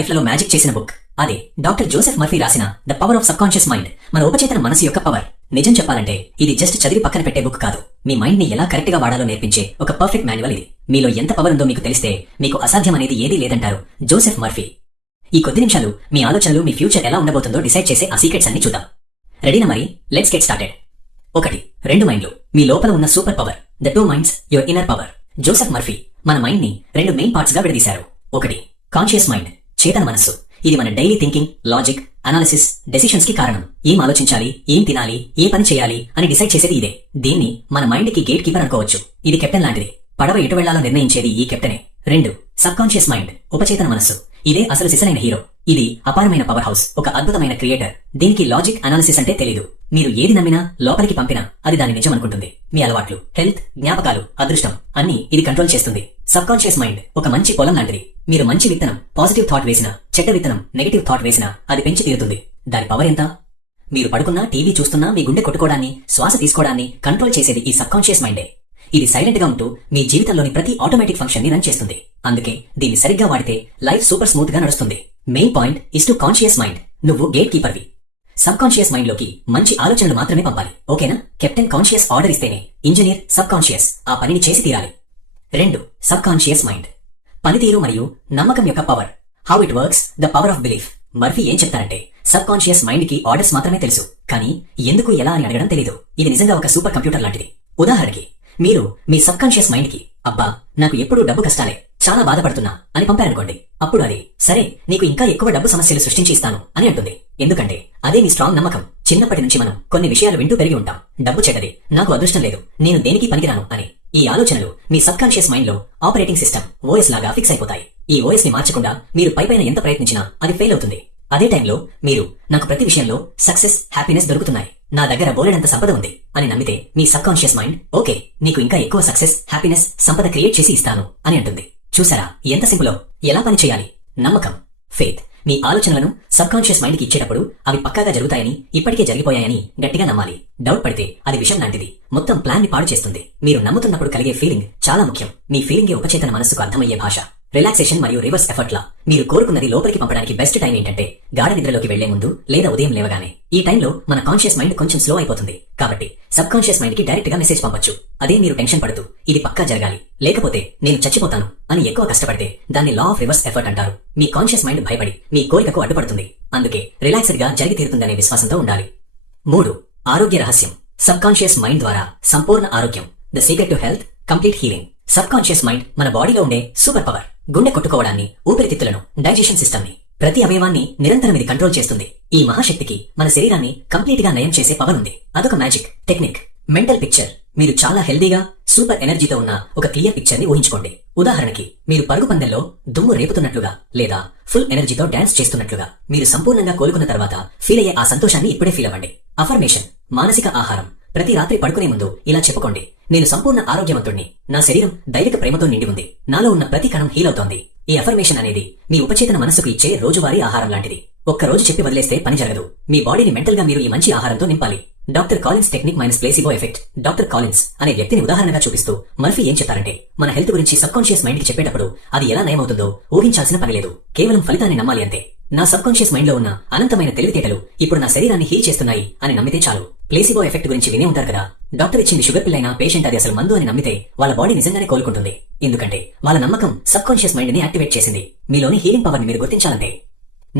Life లో magic చేసిన book. అదే డాక్టర్ జోసెఫ్ మర్ఫీ రాసిన the power of subconscious mind, మన ఉపచేతన మనసు యొక్క పవర్. నిజం చెప్పాలంటే ఇది జస్ట్ చదివి పక్కన పెట్టే బుక్ కాదు, మీ మైండ్ ని ఎలా కరెక్ట్ గా వాడాలో నేర్పించే ఒక పర్ఫెక్ట్ మాన్యువల్ ఇది. మీలో ఎంత పవర్ ఉందో మీకు తెలిస్తే మీకు అసాధ్యం అనేది ఏదీ లేదంటారు జోసెఫ్ మర్ఫీ. ఈ కొద్ది నిమిషాలు మీ ఆలోచనలు మీ ఫ్యూచర్ ఎలా ఉండబోతుందో డిసైడ్ చేసే ఆ సీక్రెట్స్ అన్ని చూద్దాం. రెడీనా మరి? Let's get started. 1. 2 మైండ్లు, మీ లోపల ఉన్న super power. The 2 minds, your inner power. Joseph Murphy మన మైండ్ ని 2 మెయిన్ పార్ట్స్ గా విడదీశారు. 1. కాన్షియస్ మైండ్, చేతన మనస్సు. ఇది మన daily thinking, logic, analysis, decisions కి కారణం. ఏం ఆలోచించాలి, ఏం తినాలి, ఏ పని చేయాలి అని డిసైడ్ చేసేది ఇదే. దీన్ని మన మైండ్ కి గేట్ కీపర్ అనుకోవచ్చు. ఇది కెప్టెన్ లాంటిది. పడవ ఎటు వెళ్లాలో నిర్ణయించేది ఈ కెప్టెనే. 2. సబ్ కాన్షియస్ మైండ్, ఉపచేతన మనస్సు. ఇదే అసలు సిసలైన హీరో. ఇది అపారమైన పవర్ హౌస్, ఒక అద్భుతమైన క్రియేటర్. దీనికి లాజిక్, అనాలిసిస్ అంటే తెలీదు. మీరు ఏది నమ్మినా, లోపలికి పంపినా అది దాని నిజం అనుకుంటుంది. మీ అలవాట్లు, హెల్త్, జ్ఞాపకాలు, అదృష్టం అన్ని ఇది కంట్రోల్ చేస్తుంది. సబ్ కాన్షియస్ మైండ్ ఒక మంచి పొలం లాంటిది. మీరు మంచి విత్తనం పాజిటివ్ థాట్ వేసినా, చెడ్డ విత్తనం నెగటివ్ థాట్ వేసినా అది పెంచి తీరుతుంది. దాని పవర్ ఎంత? మీరు పడుకున్నా, టీవీ చూస్తున్నా, మీ గుండె కొట్టుకోవడాన్ని, శ్వాస తీసుకోవడాన్ని కంట్రోల్ చేసేది ఈ సబ్ కాన్షియస్ మైండే. ఇది సైలెంట్ గా ఉంటూ మీ జీవితంలోని ప్రతి ఆటోమేటిక్ ఫంక్షన్ ని రన్ చేస్తుంది. అందుకే దీన్ని సరిగ్గా వాడితే లైఫ్ సూపర్ స్మూత్ గా నడుస్తుంది. Main point is to conscious mind. నువ్వు గేట్ కీపర్వి. సబ్ కాన్షియస్ మైండ్ లోకి మంచి ఆలోచనలు మాత్రమే పంపాలి, ఓకేనా? కెప్టెన్ కాన్షియస్ ఆర్డర్ ఇస్తేనే ఇంజనీర్ సబ్ కాన్షియస్ ఆ పనిని చేసి తీరాలి. 2. సబ్ కాన్షియస్ మైండ్, పనితీరు మరియు నమ్మకం యొక్క power. How it works, the power of belief. Murphy ఏం చెప్తారంటే సబ్ కాన్షియస్ మైండ్ కి ఆర్డర్స్ మాత్రమే తెలుసు, కానీ ఎందుకు, ఎలా అని అడగడం తెలీదు. ఇది నిజంగా ఒక సూపర్ కంప్యూటర్ లాంటిది. ఉదాహరణకి మీరు మీ సబ్ కాన్షియస్ మైండ్ కి అబ్బా నాకు ఎప్పుడూ డబ్బు కష్టాలే, చాలా బాధపడుతున్నా అని పంపారనుకోండి. అప్పుడు అది సరే నీకు ఇంకా ఎక్కువ డబ్బు సమస్యలు సృష్టించి ఇస్తాను అని అంటుంది. ఎందుకంటే అదే మీ స్ట్రాంగ్ నమ్మకం. చిన్నప్పటి నుంచి మనం కొన్ని విషయాలు వింటూ పెరిగి ఉంటాం. డబ్బు చెడ్డది, నాకు అదృష్టం లేదు, నేను దేనికి పనికిరాను అని. ఈ ఆలోచనలు మీ సబ్ కాన్షియస్ మైండ్ లో ఆపరేటింగ్ సిస్టమ్ ఓఎస్ లాగా ఫిక్స్ అయిపోతాయి. ఈ ఓఎస్ ని మార్చకుండా మీరు పైపైన ఎంత ప్రయత్నించినా అది ఫెయిల్ అవుతుంది. అదే టైంలో మీరు నాకు ప్రతి విషయంలో సక్సెస్, హ్యాపీనెస్ దొరుకుతున్నాయి, నా దగ్గర బోలెడంత సంపద ఉంది అని నమ్మితే మీ సబ్ కాన్షియస్ మైండ్ ఓకే నీకు ఇంకా ఎక్కువ సక్సెస్, హ్యాపీనెస్, సంపద క్రియేట్ చేసి ఇస్తాను అని అంటుంది. చూసారా ఎంత సింపులో? ఎలా పని చేయాలి? నమ్మకం, ఫెయిత్. మీ ఆలోచనలను సబ్ కాన్షియస్ మైండ్ కి ఇచ్చేటప్పుడు అవి పక్కాగా జరుగుతాయని, ఇప్పటికే జరిగిపోయాయని గట్టిగా నమ్మాలి. డౌట్ పడితే అది విషయం లాంటిది, మొత్తం ప్లాన్ ని పాడు చేస్తుంది. మీరు నమ్ముతున్నప్పుడు కలిగే ఫీలింగ్ చాలా ముఖ్యం. మీ ఫీలింగే ఉపచేతన మనస్సుకు అర్థమయ్యే భాష. రిలాక్సేషన్ మరియు రివర్స్ ఎఫర్ట్ లా మీరు కోరుకున్నది లోపలికి పంపడానికి బెస్ట్ టైం ఏంటంటే గాఢ నిద్రలోకి వెళ్లే ముందు లేదా ఉదయం లేవగానే. ఈ టైంలో మన కాన్షియస్ మైండ్ కొంచెం స్లో అయిపోతుంది, కాబట్టి సబ్ కాన్షియస్ మైండ్ కి డైరెక్ట్ గా మెసేజ్ పంపొచ్చు. అదే మీరు టెన్షన్ పడుతూ ఇది పక్కా జరగాలి, లేకపోతే నేను చచ్చిపోతాను అని ఎక్కువ కష్టపడితే దాన్ని లా ఆఫ్ రివర్స్ ఎఫర్ట్ అంటారు. మీ కాన్షియస్ మైండ్ భయపడి మీ కోరికకు అడ్డుపడుతుంది. అందుకే రిలాక్స్డ్ గా జరిగి తీరుతుందనే విశ్వాసంతో ఉండాలి. 3. ఆరోగ్య రహస్యం, సబ్ కాన్షియస్ మైండ్ ద్వారా సంపూర్ణ ఆరోగ్యం. The secret to health, complete healing. Sub conscious mind మన బాడీలో ఉండే సూపర్ పవర్. గుండె కొట్టుకోవడాన్ని, ఊపిరితిత్తులను, డైజెషన్ సిస్టమ్ ని, ప్రతి అవయవాన్ని నిరంతరం ఇది కంట్రోల్ చేస్తుంది. ఈ మహాశక్తికి మన శరీరాన్ని కంప్లీట్ గా నయం చేసే పవర్ ఉంది. అదొక మ్యాజిక్ టెక్నిక్. మెంటల్ పిక్చర్, మీరు చాలా హెల్దీగా, సూపర్ ఎనర్జీతో ఉన్న ఒక క్లియర్ పిక్చర్ ని ఊహించుకోండి. ఉదాహరణకి మీరు పరుగు పందెంలో దుమ్ము రేపుతున్నట్లుగా లేదా ఫుల్ ఎనర్జీతో డాన్స్ చేస్తున్నట్లుగా. మీరు సంపూర్ణంగా కోలుకున్న తర్వాత ఫీల్ అయ్యే ఆ సంతోషాన్ని ఇప్పుడే ఫీల్ అవ్వండి. అఫర్మేషన్, మానసిక ఆహారం. ప్రతి రాత్రి పడుకునే ముందు ఇలా చెప్పుకోండి, నేను సంపూర్ణ ఆరోగ్యవంతుణ్ణి, నా శరీరం దైవిక ప్రేమతో నిండి ఉంది, నాలో ఉన్న ప్రతి కణం హీల్ అవుతోంది. ఈ అఫర్మేషన్ అనేది మీ ఉపచేతన మనసుకు ఇచ్చే రోజువారీ ఆహారం లాంటిది. ఒక్క రోజు చెప్పి వదిలేస్తే పని జరగదు. మీ బాడీని మెంటల్ గా మీరు ఈ మంచి ఆహారంతో నింపాలి. Doctor Collins technique minus placebo effect. Doctor Collins అనే వ్యక్తిని ఉదాహరణగా చూపిస్తూ మర్ఫీ ఏం చెప్తారంటే మన హెల్త్ గురించి సబ్ కాన్షియస్ మైండ్ కి చెప్పేటప్పుడు అది ఎలా నయమవుతుందో ఊహించాల్సిన పని లేదు, కేవలం ఫలితాన్ని నమ్మాలి అంతే. నా సబ్ కాన్షియస్ మైండ్ లో ఉన్న అనంతమైన తెలివితేటలు ఇప్పుడు నా శరీరాన్ని హీల్ చేస్తున్నాయి అని నమ్మితే చాలు. ప్లేసిబో ఎఫెక్ట్ గురించి వినే ఉంటారు కదా. డాక్టర్ ఇచ్చింది షుగర్ పిల్ అయినా పేషెంట్ అది అసలు మందు అని నమ్మితే వాళ్ళ బాడీ నిజంగానే కోలుకుంటుంది. ఎందుకంటే వాళ్ళ నమ్మకం సబ్ కాన్షియస్ మైండ్ ని యాక్టివేట్ చేసింది. మీలోని హీలింగ్ పవర్ ని మీరు గుర్తించాలంటే.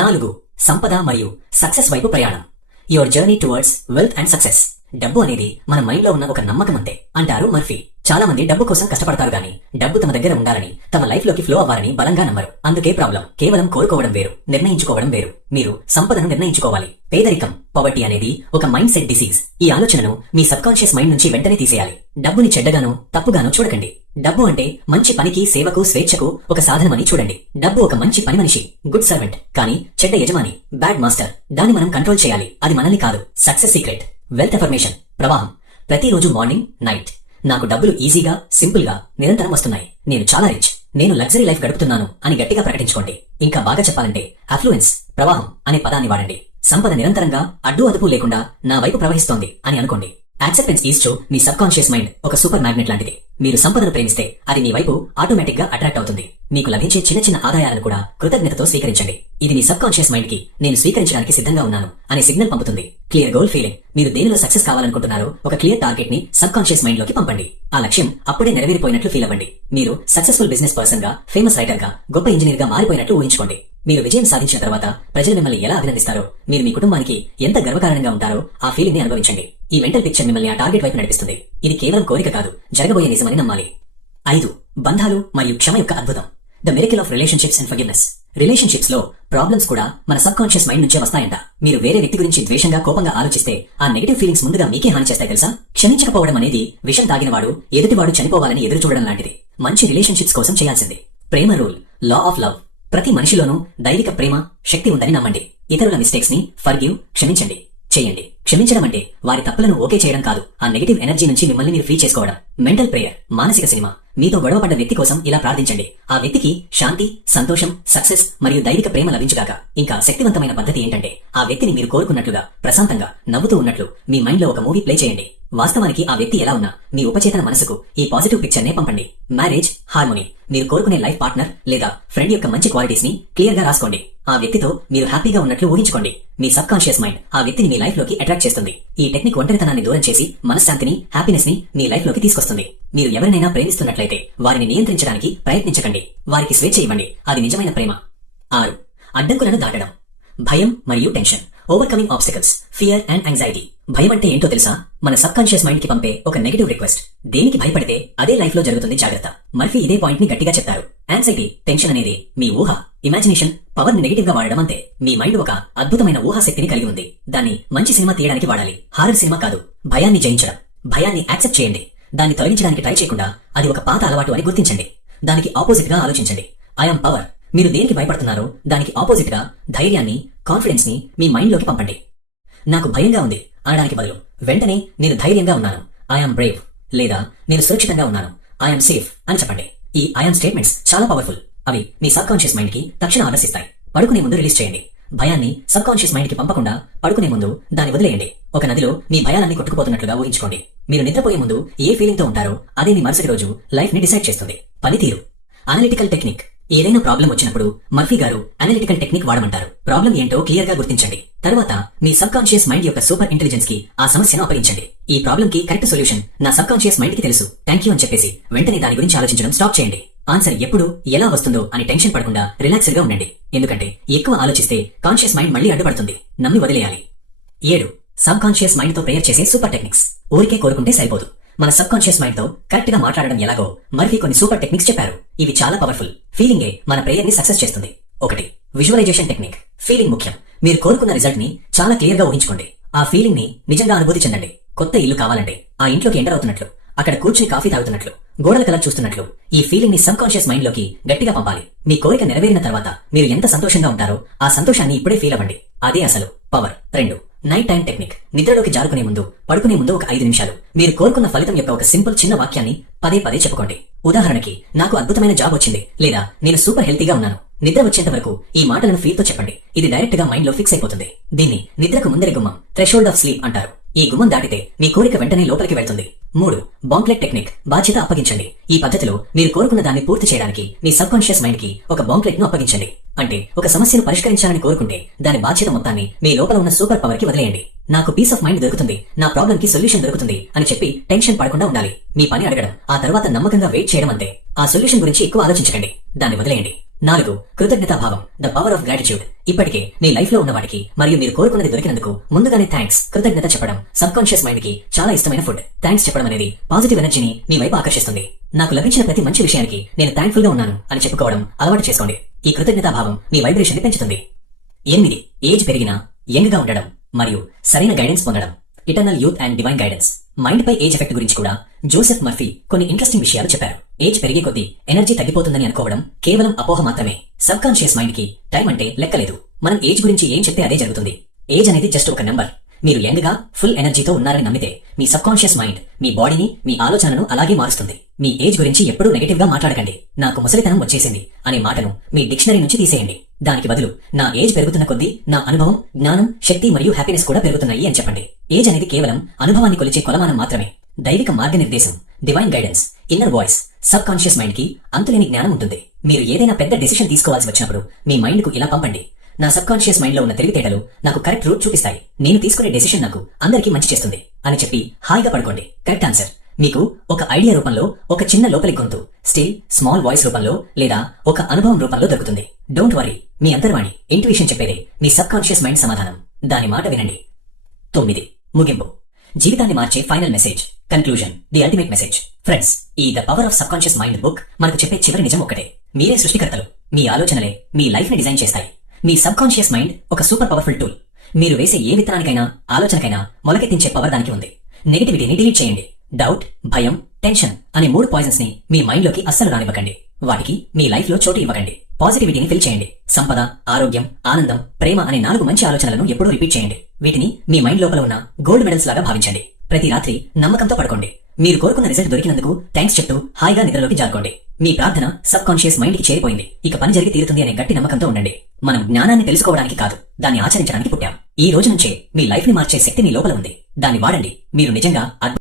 4. సంపద మరియు సక్సెస్ వైపు ప్రయాణం. Your journey towards wealth and success. డబ్బు అనేది మన మైండ్ లో ఉన్న ఒక నమ్మకం అంతే అంటారు మర్ఫీ. చాలా మంది డబ్బు కోసం కష్టపడతారు గానీ డబ్బు తమ దగ్గర ఉండాలని, తమ లైఫ్ లోకి ఫ్లో అవ్వాలని బలంగా నమ్మరు. అందుకే ప్రాబ్లం. కేవలం కోరుకోవడం వేరు, నిర్ణయించుకోవడం వేరు. మీరు సంపదను నిర్ణయించుకోవాలి. పేదరికం, పవర్టీ అనేది ఒక మైండ్ సెట్ డిసీజ్. ఈ ఆలోచనను మీ సబ్ కాన్షియస్ మైండ్ నుంచి వెంటనే తీసేయాలి. డబ్బుని చెడ్డగానో, తప్పుగానో చూడకండి. డబ్బు అంటే మంచి పనికి, సేవకు, స్వేచ్ఛకు ఒక సాధనమని చూడండి. డబ్బు ఒక మంచి పని మనిషి, గుడ్ సర్వెంట్. కానీ చెడ్డ యజమాని, బ్యాడ్ మాస్టర్. దాన్ని మనం కంట్రోల్ చేయాలి, అది మనల్ని కాదు. సక్సెస్ సీక్రెట్, వెల్త్ అఫర్మేషన్, ప్రవాహం. ప్రతిరోజు మార్నింగ్, నైట్ నాకు డబ్బులు ఈజీగా, సింపుల్ గా నిరంతరం వస్తున్నాయి, నేను చాలా రిచ్, నేను లగ్జరీ లైఫ్ గడుపుతున్నాను అని గట్టిగా ప్రకటించుకోండి. ఇంకా బాగా చెప్పాలంటే అఫ్లూయెన్స్, ప్రవాహం అనే పదాన్ని వాడండి. సంపద నిరంతరంగా అడ్డు అదుపు లేకుండా నా వైపు ప్రవహిస్తోంది అని అనుకోండి. Acceptance is show me sub conscious mind ఒక సూపర్ మ్యాగ్నెట్ లాంటిది. మీరు సంపదను ప్రేమిస్తే అది మీ వైపు ఆటోమేటిక్ గా అట్రాక్ట్ అవుతుంది. మీకు లభించే చిన్న చిన్న ఆదాయాలను కూడా కృతజ్ఞతతో స్వీకరించండి. ఇది మీ సబ్ కాన్షియస్ మైండ్ కి నేను స్వీకరించడానికి సిద్ధంగా ఉన్నాను అనే సిగ్నల్ పంపుతుంది. Clear goal feeling. మీరు దేనిలో సక్సెస్ కావాలనుకుంటున్నారో ఒక క్లియర్ టార్గెట్ ని సబ్ కాన్షియస్ మైండ్ లోకి పంపండి. ఆ లక్ష్యం అప్పుడే నెరవేరిపోయినట్లు ఫీల్ అవ్వండి. మీరు సక్సెస్ఫుల్ బిజినెస్ పర్సన్ గా, ఫేమస్ రైటర్ గా, గొప్ప ఇంజనీర్ గా మారిపోయినట్లు ఊహించుకోండి. మీరు విజయం సాధించిన తర్వాత ప్రజలు మిమ్మల్ని ఎలా అభినందిస్తారో, మీరు మీ కుటుంబానికి ఎంత గర్వకారణంగా ఉంటారో ఆ ఫీలింగ్ ని అనుభవించండి. ఈ మెంటల్ పిక్చర్ మిమ్మల్ని ఆ టార్గెట్ వైపు నడిపిస్తుంది. ఇది కేవలం కోరిక కాదు, జరగబోయే నిజమని నమ్మాలి. 5. బంధాలు మరియు క్షమ యొక్క అద్భుతం. The miracle of relationships and forgiveness. Relationships లో ప్రాబ్లమ్స్ కూడా మన సబ్ కాన్షియస్ మైండ్ నుంచే వస్తాయంట. మీరు వేరే వ్యక్తి గురించి ద్వేషంగా, కోపంగా ఆలోచిస్తే ఆ నెగటివ్ ఫీలింగ్స్ ముందుగా మీకే హాని చేస్తాయి తెలుసా? క్షమించకపోవడం అనేది విషం తాగినవాడు ఎదుటివాడు చనిపోవాలని ఎదురు చూడడం లాంటిది. మంచి రిలేషన్షిప్స్ కోసం చేయాల్సింది. ప్రేమ రూల్, లా ఆఫ్ లవ్. ప్రతి మనిషిలోనూ దైవిక ప్రేమ శక్తి ఉందని నమ్మండి. ఇతరుల మిస్టేక్స్ ని ఫర్గివ్, క్షమించండి, చేయండి. క్షమించడం అంటే వారి తప్పులను ఓకే చేయడం కాదు, ఆ నెగటివ్ ఎనర్జీ నుంచి మిమ్మల్ని మీరు ఫ్రీ చేసుకోవడం. మెంటల్ ప్రేయర్, మానసిక సినిమా. మీతో గొడవపడ్డ వ్యక్తి కోసం ఇలా ప్రార్థించండి. ఆ వ్యక్తికి శాంతి, సంతోషం, సక్సెస్ మరియు దైవిక ప్రేమ లభించుగాక. ఇంకా శక్తివంతమైన పద్ధతి ఏంటంటే ఆ వ్యక్తిని మీరు కోరుకున్నట్లుగా ప్రశాంతంగా నవ్వుతూ ఉన్నట్లు మీ మైండ్ లో ఒక మూవీ ప్లే చేయండి. వాస్తవానికి ఆ వ్యక్తి ఎలా ఉన్నా మీ ఉపచేతన మనసుకు ఈ పాజిటివ్ పిక్చర్ నే పంపండి. Marriage, harmony. మీరు కోరుకునే లైఫ్ పార్ట్నర్ లేదా ఫ్రెండ్ యొక్క మంచి క్వాలిటీస్ ని క్లియర్ గా రాసుకోండి. ఆ వ్యక్తితో మీరు హ్యాపీగా ఉన్నట్లు ఊహించుకోండి. మీ సబ్ కాన్షియస్ మైండ్ ఆ వ్యక్తిని మీ లైఫ్ లోకి అట్రాక్ట్ చేస్తుంది. ఈ టెక్నిక్ ఒంటరితనాన్ని దూరం చేసి మనశ్శాంతిని, హ్యాపీనెస్ ని మీ లైఫ్ లోకి తీసుకొస్తుంది. మీరు ఎవరినైనా ప్రేమిస్తున్నట్లయితే వారిని నియంత్రించడానికి ప్రయత్నించకండి. వారికి స్వేచ్ఛ ఇవ్వండి. అది నిజమైన ప్రేమ. 6. అడ్డంకులను దాటడం. భయం మరియు tension. Overcoming obstacles, fear and anxiety. భయం అంటే ఏంటో తెలుసా? మన సబ్ కాన్షియస్ మైండ్ కి పంపే ఒక నెగటివ్ రిక్వెస్ట్. దేనికి భయపడితే అదే లైఫ్ లో జరుగుతుంది, జాగ్రత్త. మర్ఫీ ఇదే పాయింట్ ని గట్టిగా చెప్తారు. యాంగ్జైటీ, టెన్షన్ అనేది మీ ఊహ, ఇమాజినేషన్ పవర్ ని నెగటివ్ గా వాడడం అంతే. మీ మైండ్ ఒక అద్భుతమైన ఊహా శక్తిని కలిగి ఉంది. దాన్ని మంచి సినిమా తీయడానికి వాడాలి, హారర్ సినిమా కాదు. భయాన్ని జయించడం. భయాన్ని యాక్సెప్ట్ చేయండి. దాన్ని తొలగించడానికి ట్రై చేయకుండా అది ఒక పాత అలవాటు అని గుర్తించండి. దానికి ఆపోజిట్ గా ఆలోచించండి. I'm power. మీరు దేనికి భయపడుతున్నారో దానికి ఆపోజిట్ గా ధైర్యాన్ని, కాన్ఫిడెన్స్ ని మీ మైండ్ లోకి పంపండి. నాకు భయంగా ఉంది అనడానికి బదులు వెంటనే నేను ధైర్యంగా ఉన్నాను, ఐఎమ్ బ్రేవ్, లేదా నేను సురక్షితంగా ఉన్నాను, ఐఎమ్ సేఫ్ అని చెప్పండి. ఈ ఐఎమ్ స్టేట్మెంట్స్ చాలా పవర్ఫుల్. అవి మీ సబ్ కాన్షియస్ మైండ్ కి తక్షణ ఆర్డర్స్ ఇస్తాయి. పడుకునే ముందు రిలీజ్ చేయండి. భయాన్ని సబ్ కాన్షియస్ మైండ్ కి పంపకుండా పడుకునే ముందు దాన్ని వదిలేయండి. ఒక నదిలో మీ భయాలన్నీ కొట్టుకుపోతున్నట్లుగా ఊహించుకోండి. మీరు నిద్రపోయే ముందు ఏ ఫీలింగ్ తో ఉంటారో అదే మీ మరుసటి రోజు లైఫ్ ని డిసైడ్ చేస్తుంది. పనితీరు. Analytical technique. ఏదైనా ప్రాబ్లం వచ్చినప్పుడు మర్ఫీ గారు అనలిటికల్ టెక్నిక్ వాడమంటారు. ప్రాబ్లం ఏంటో క్లియర్ గా గుర్తించండి. తర్వాత మీ సబ్ కాన్షియస్ మైండ్ యొక్క సూపర్ ఇంటెలిజెన్స్ కి ఆ సమస్యను అప్పగించండి. ఈ ప్రాబ్లం కి కరెక్ట్ సొల్యూషన్ నా సబ్ కాన్షియస్ మైండ్ కి తెలుసు, థ్యాంక్ యూ అని చెప్పేసి వెంటనే దాని గురించి ఆలోచించడం స్టాప్ చేయండి. ఆన్సర్ ఎప్పుడు ఎలా వస్తుందో అని టెన్షన్ పడకుండా రిలాక్స్డ్ గా ఉండండి. ఎందుకంటే ఎక్కువ ఆలోచిస్తే కాన్షియస్ మైండ్ మళ్ళీ అడ్డుపడుతుంది. నమ్మి వదిలేయాలి. 7. సబ్ కాన్షియస్ మైండ్ తో ప్రేయర్ చేసే సూపర్ టెక్నిక్స్. ఊరికే కోరుకుంటే సరిపోదు. మన సబ్ కాన్షియస్ మైండ్ తో కరెక్ట్ గా మాట్లాడడం ఎలాగో మర్ఫీ కొన్ని సూపర్ టెక్నిక్స్ చెప్పారు. ఇవి చాలా పవర్ఫుల్. ఫీలింగే మన ప్రేయర్ ని సక్సెస్ చేస్తుంది. 1. Visualisation technique. ఫీలింగ్ ముఖ్యం. మీరు కోరుకున్న రిజల్ట్ ని చాలా క్లియర్ గా ఊహించుకోండి. ఆ ఫీలింగ్ ని నిజంగా అనుభూతి చెందండి. కొత్త ఇల్లు కావాలంటే ఆ ఇంట్లోకి ఎంటర్ అవుతున్నట్లు, అక్కడ కూర్చుని కాఫీ తాగుతున్నట్లు, గోడల కలర్ చూస్తున్నట్లు ఈ ఫీలింగ్ ని సబ్ కాన్షియస్ మైండ్ లోకి గట్టిగా పంపాలి. మీ కోరిక నెరవేరిన తర్వాత మీరు ఎంత సంతోషంగా ఉంటారో ఆ సంతోషాన్ని ఇప్పుడే ఫీల్ అవ్వండి. అదే అసలు పవర్. 2. Night time technique. నిద్రలోకి జారుకునే ముందు, పడుకునే ముందు ఒక 5 నిమిషాలు మీరు కోరుకున్న ఫలితం యొక్క ఒక సింపుల్ చిన్న వాక్యాన్ని పదే పదే చెప్పుకోండి. ఉదాహరణకి, నాకు అద్భుతమైన జాబ్ వచ్చింది, లేదా నేను సూపర్ హెల్తీగా ఉన్నాను. నిద్ర వచ్చేంత వరకు ఈ మాటలను ఫీల్ తో చెప్పండి. ఇది డైరెక్ట్ గా మైండ్ లో ఫిక్స్ అయిపోతుంది. దీన్ని నిద్రకు ముందరి గుమ్మం, థ్రెషోల్డ్ ఆఫ్ స్లీప్ అంటారు. ఈ గుమ్మం దాటితే మీ కోరిక వెంటనే లోపలికి వెళ్తుంది. 3. బాంక్లెట్ టెక్నిక్. బాధ్యత అప్పగించండి. ఈ పద్ధతిలో మీరు కోరుకున్న దాన్ని పూర్తి చేయడానికి మీ సబ్ కాన్షియస్ మైండ్ కి ఒక బాంక్లెట్ ను అప్పగించండి. అంటే ఒక సమస్యను పరిష్కరించాలని కోరుకుంటే దాని బాధ్యత మొత్తాన్ని మీ లోపల ఉన్న సూపర్ పవర్ కి వదిలేయండి. నాకు పీస్ ఆఫ్ మైండ్ దొరుకుతుంది, నా ప్రాబ్లం కి సొల్యూషన్ దొరుకుతుంది అని చెప్పి టెన్షన్ పడకుండా ఉండాలి. మీ పని అడగడం, ఆ తర్వాత నమ్మకంగా వెయిట్ చేయడం అంతే. ఆ సొల్యూషన్ గురించి ఎక్కువ ఆలోచించకండి, దాన్ని వదిలేయండి. 4. కృతజ్ఞతాభావం. The power of gratitude. ఇప్పటికే మీ లైఫ్ లో ఉన్న వాటికి మరియు మీరు కోరుకున్నది దొరికినందుకు ముందుగానే థ్యాంక్స్, కృతజ్ఞత చెప్పడం సబ్ కాన్షియస్ మైండ్ కి చాలా ఇష్టమైన ఫుడ్. థ్యాంక్స్ చెప్పడం అనేది పాజిటివ్ ఎనర్జీని మీ వైపు ఆకర్షిస్తుంది. నాకు లభించిన ప్రతి మంచి విషయానికి నేను థ్యాంక్ఫుల్ గా ఉన్నాను అని చెప్పుకోవడం అలవాటు చేసుకోండి. ఈ కృతజ్ఞతాభావం మీ వైబ్రేషన్ ని పెంచుతుంది. 8. ఏజ్ పెరిగినా యంగ్ గా ఉండడం మరియు సరైన గైడెన్స్ పొందడం. Eternal youth and divine guidance. Mind పై ఏజ్ ఎఫెక్ట్ గురించి కూడా జోసెఫ్ మర్ఫీ కొన్ని ఇంట్రెస్టింగ్ విషయాలు చెప్పారు. ఏజ్ పెరిగే కొద్దీ ఎనర్జీ తగ్గిపోతుందని అనుకోవడం కేవలం అపోహ మాత్రమే. సబ్ కాన్షియస్ మైండ్ కి టైం అంటే లెక్కలేదు. మనం ఏజ్ గురించి ఏం చెప్తే అదే జరుగుతుంది. ఏజ్ అనేది జస్ట్ ఒక నెంబర్. మీరు యంగ్ గా ఫుల్ ఎనర్జీతో ఉన్నారని నమ్మితే మీ సబ్ కాన్షియస్ మైండ్ మీ బాడీని, మీ ఆలోచనను అలాగే మారుస్తుంది. మీ ఏజ్ గురించి ఎప్పుడూ నెగటివ్ గా మాట్లాడకండి. నాకు ముసలితనం వచ్చేసింది అనే మాటను మీ డిక్షనరీ నుంచి తీసేయండి. దానికి బదులు నా ఏజ్ పెరుగుతున్న కొద్దీ నా అనుభవం, జ్ఞానం, శక్తి మరియు హ్యాపీనెస్ కూడా పెరుగుతున్నాయి అని చెప్పండి. ఏజ్ అనేది కేవలం అనుభవాన్ని కొలిచే కొలమానం మాత్రమే. దైవిక మార్గనిర్దేశం, divine guidance, inner voice, sub conscious mind కి అంతులేని జ్ఞానం ఉంటుంది. మీరు ఏదైనా పెద్ద డెసిషన్ తీసుకోవాల్సి వచ్చినప్పుడు మీ మైండ్ కు ఇలా పంపండి: నా సబ్ కాన్షియస్ మైండ్ లో ఉన్న తెలివితేటలు నాకు కరెక్ట్ రూట్ చూపిస్తాయి. నేను తీసుకునే డెసిషన్ నాకు అందరికీ మంచి చేస్తుంది అని చెప్పి హాయిగా పడుకోండి. Correct answer. మీకు ఒక ఐడియా రూపంలో, ఒక చిన్న లోపలి గొంతు, స్టిల్ స్మాల్ వాయిస్ రూపంలో, లేదా ఒక అనుభవం రూపంలో దొరుకుతుంది. డోంట్ వరీ, మీ అంతర్వాణి, ఇంట్యూషన్ చెప్పేదే మీ సబ్ కాన్షియస్ మైండ్ సమాధానం. దాని మాట వినండి. 9. ముగింపు. జీవితాన్ని మార్చే final message, conclusion, the ultimate message. Friends, ఈ the power of subconscious mind book మనకు చెప్పే చివరి నిజం ఒకటే: మీరే సృష్టికర్తలు. మీ ఆలోచనలే మీ లైఫ్ ని డిజైన్ చేస్తాయి. మీ సబ్ కాన్షియస్ మైండ్ ఒక సూపర్ పవర్ఫుల్ టూల్. మీరు వేసే ఏ విత్తనానికైనా, ఆలోచనకైనా మొలకెత్తించే పవర్ దానికి ఉంది. నెగటివిటీని డిలీట్ చేయండి. డౌట్, భయం, టెన్షన్ అనే 3 పాయిజన్స్ ని మీ మైండ్ లోకి అస్సలు రానివ్వకండి. వాటికి మీ లైఫ్ లో చోటు ఇవ్వకండి. పాజిటివిటీని ఫిల్ చేయండి. సంపద, ఆరోగ్యం, ఆనందం, ప్రేమ అనే 4 మంచి ఆలోచనలను ఎప్పుడూ రిపీట్ చేయండి. వీటిని మీ మైండ్ లోపల ఉన్న గోల్డ్ మెడల్స్ లాగా భావించండి. ప్రతి రాత్రి నమ్మకంతో పడుకోండి. మీరు కోరుకున్న రిజల్ట్ దొరికినందుకు థ్యాంక్స్ చెప్తూ హాయిగా నిద్రలోకి జారుకోండి. మీ ప్రార్థన సబ్ కాన్షియస్ మైండ్ కి చేరిపోయింది. ఇక పని జరిగి తీరుతుంది అనే గట్టి నమ్మకంతో ఉండండి. మనం జ్ఞానాన్ని తెలుసుకోవడానికి కాదు, దాన్ని ఆచరించడానికి పుట్టాం. ఈ రోజు నుంచే మీ లైఫ్ ని మార్చే శక్తి మీ లోపల ఉంది. దాన్ని వాడండి. మీరు నిజంగా